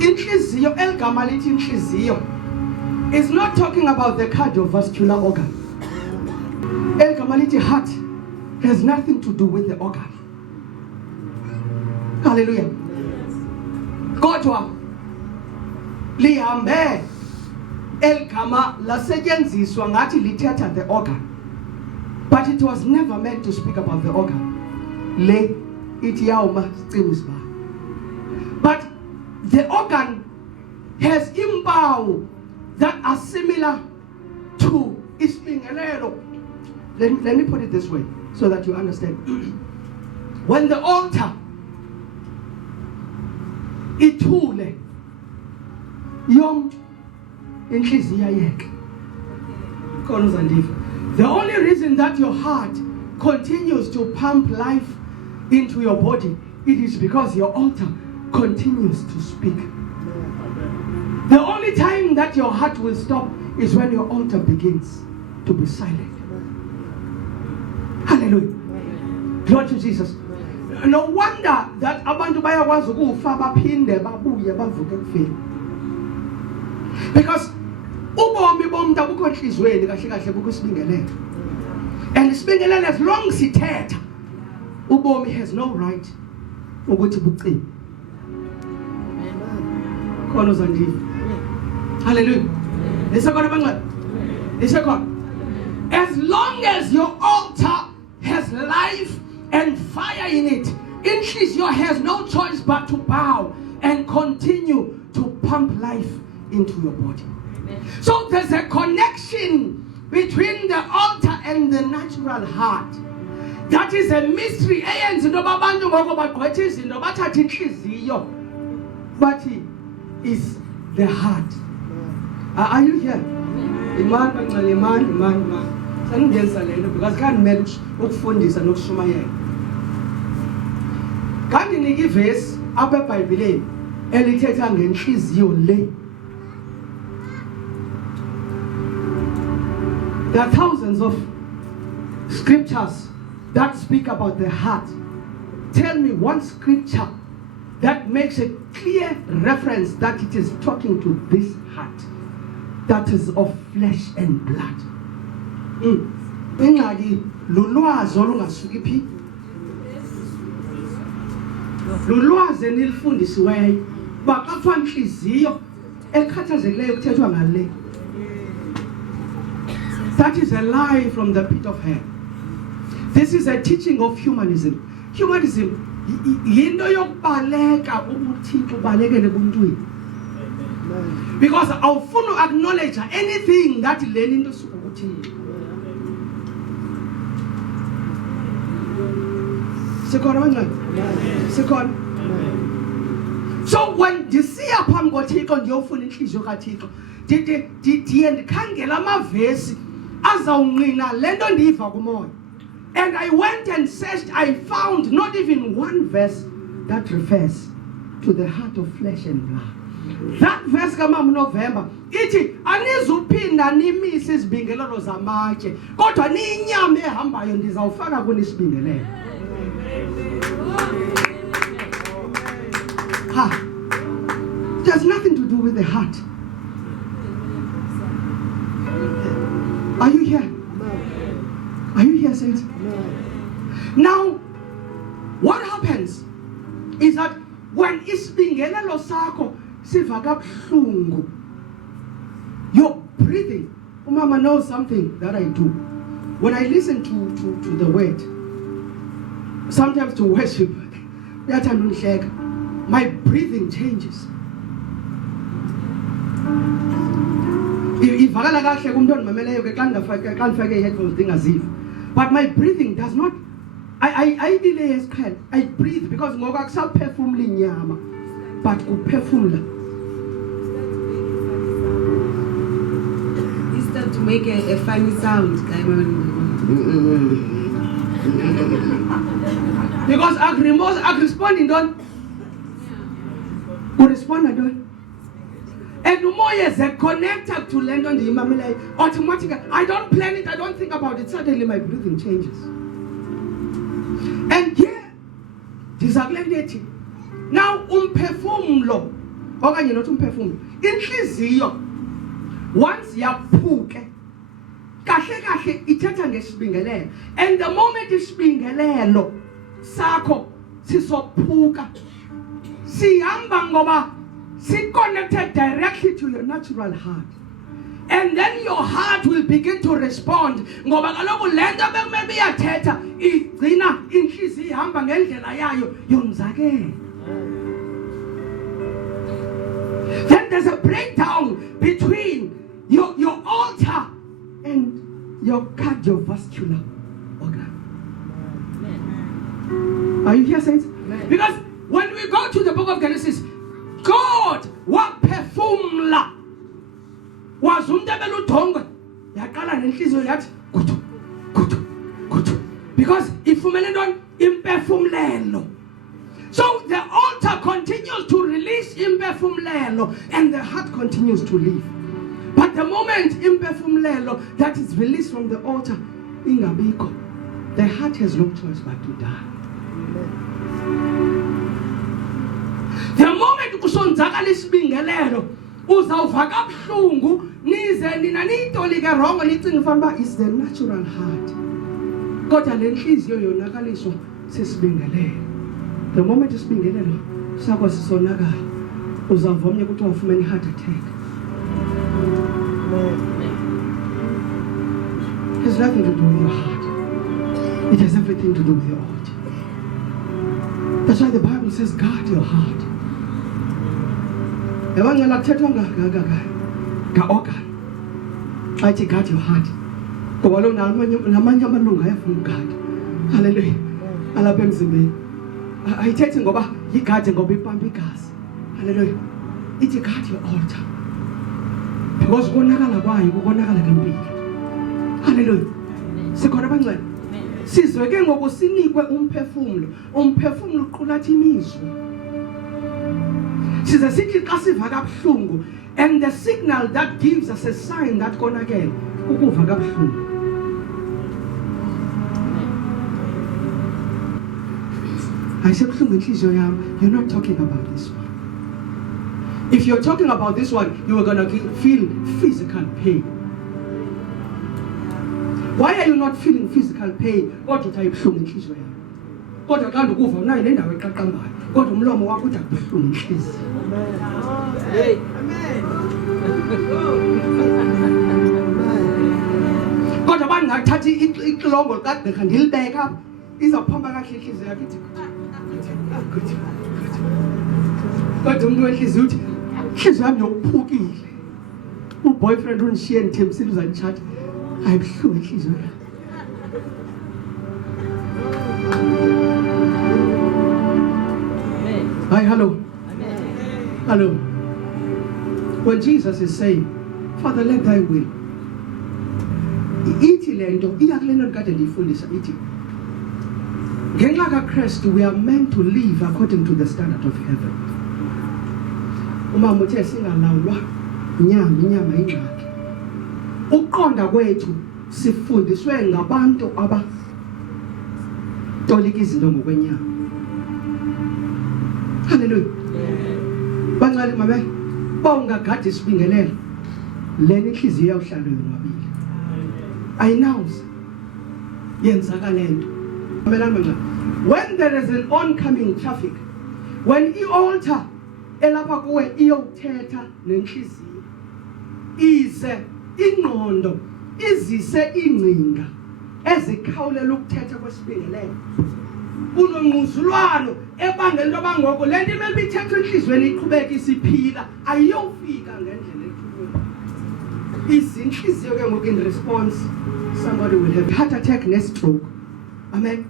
Inhliziyo, elgama lithi inhliziyo, is not talking about the cardiovascular organ. Elgama lithi heart has nothing to do with the organ. Hallelujah. Kodwa lihambe elgama lasetyenziswa ngathi lithetha the organ, but it was never meant to speak about the organ. Le ithi yawuma sicima isibani. But the organ has impawu that are similar to isibingelelo. Let me put it this way so that you understand. When the altar ithule yom inhliziyo ayeke. Khona uzandiva. The only reason that your heart continues to pump life into your body, it is because your altar continues to speak. The only time that your heart will stop is when your altar begins to be silent. Hallelujah. Glory to Jesus. No wonder that abantu bayakwazi ukufa baphinde babuye bavuke kufeni. Because ubomi bomuntu abukho enhlizweni kahle kahle bukho isibingelelo. And isibingelelo, as long as sithetha, ubomi has no right ukuthi bucime. Khona uzandiva. Hallelujah. As long as your altar has life and fire in it, inhliziyo has no choice but to bow and continue to pump life into your body. So there's a connection between the altar and the natural heart. That is a mystery. But is the heart. Are you here? Iman. Because can't manage ukufundisa nokushumayela. Kanti niki verse apha eBhayibhelini elithetha ngenhliziyo le. There are thousands of scriptures that speak about the heart. Tell me one scripture that makes a clear reference that it is talking to this heart that is of flesh and blood. Ingxaki lulwazi olungasuki phi? Lulwazi enilifundisiweyo baqathwa inhliziyo ekhathazekileyo kuthethwa ngale. That is a lie from the pit of hell. This is a teaching of humanism. Humanism yinto yokubaleka ubuthixo ubalekele ebuntwini. Because awufuna acknowledge anything that leni into suka kuthixo. Second. So when ndisiya phambi kothixo ndiyofuna inhliziyo kathixo, ndiye ndikhangela amavesi azawungqina lento ndiyiva kumoya. And I went and searched, I found not even one verse that refers to the heart of flesh and blood. That verse kamama November ithi anizuphinda nimise izibingelelo zamatye kodwa niyinyama ehambayo ndizawufaka kuni isibingelelo. It has nothing to do with the heart. Are you here? Are you here, saints? Now, what happens is that when isibingelelo sakho siva kabuhlungu, your breathing. Mama knows something that I do. When I listen to the word, sometimes to worship, my breathing changes. But my breathing does not. I delay as well. I breathe because ngokaksa perfume nyama, but uphefumula. You start to make a funny sound. Because I respond in don't. We respond I don't. And the more as a connector to land on the imamila, automatically, I don't plan it, I don't think about it, suddenly my breathing changes. And here, disaggregating. Now, perfume lo, okanye nothi umphefumlo inhliziyo once yaphuke kahle ithetha ngesibingelelo, and the moment isibingelelo sakho sisophuka sihamba ngoba si-connected directly to your natural heart, and then your heart will begin to respond ngoba kaloku lento bekumele iyathetha igcina inhliziyo ihamba ngendlela yayo yomzakelo. Then there's a breakdown between your altar and your cardiovascular organ. Are you here, saints? Because when we go to the book of Genesis, God waphefumla wazumdebela udongwe yaqala nenhliziyo yathi gudu because ifumene ntoni imphefumlelo. So the altar continues to release imphefumlelo and the heart continues to live. But the moment imphefumlelo that is released from the altar ingabikho, the heart has no choice but to die. The moment kusonzakala isibingelelo uzawuva kabuhlungu nize nina niyitolike wrong nicinga fanele is the natural heart. Kodwa le nhliziyo yonakaliswa sisibingelelo. The moment isibingelelo sakho sisonakala uzawuva omnye ukuthi ufumene heart attack. It has nothing to do with your heart. It has everything to do with your heart. That's why the Bible says guard your heart. Evangela kuthethwa organ. Athi guard your heart. Ngoba lo namanye amalungu ayafuna ugada. Hallelujah. Alapha emzimbeni. Ayithethi ngoba igade ngoba ipampa igazi. Hallelujah. Ithi guard your altar. Because konakala kwayo konakala ngempilo. Hallelujah. Sikhona bangcwele. Sizweke ngokusinikwe umphefumulo. Umphefumulo uqulathi imizwa. Size sithi xa siva kabuhlungu, and the signal that gives us a sign that konakele ukuva kabuhlungu. I said buhlungu inhliziyo yami, you're not talking about this one. If you're talking about this one, you are going to feel physical pain. Why are you not feeling physical pain? Kodwa uthi ayibuhlungu inhliziyo yami. Kodwa kanti ukuva unayo nendawo eqaqambayo. Kodwa umlomo wakho uthi akubuhlungu inhliziyo. Amen. Kodwa bangathathi ixilongo likagqirha ndilibeke apha izawuphamba kahle inhliziyo yakho ithi kodwa umuntu wenhliziyo uthi inhliziyo yami yokuphukile. Uboyfriend unishiye ndithembisile uzandithatha. Ayibuhlungu inhliziyo yami. Hi, hello. Hello. When Jesus is saying, Father, let thy will. Ithi lento iyakulento nkade ndiyifundisa ithi ngenxa kaKristu we are meant to live according to the standard of heaven. Umama uthe singalawulwa inyama ingxaki. Uqonda kwethu sifundiswe ngabantu abatolika izinto ngokwenyama. Hallelujah. Bangcwele mama bawungagadi isibingelelo lena inhliziyo yawuhlala yonwabile. Ayinawuza yenzakala lento. When there is an oncoming traffic, when i-altar elapha kuwe iyothetha nenhliziyo, ize ingqondo izise ingcinga ezikhawulela ukuthetha kwesibingelelo, kunongquzulwano ebangela into abangoko lento imele ithethwe enhliziyweni iqhubeka isiphila ayiyofika ngendlela ethulweni. Izinhliziyo ke ngoku in response somebody will have heart attack ne stroke. Amen.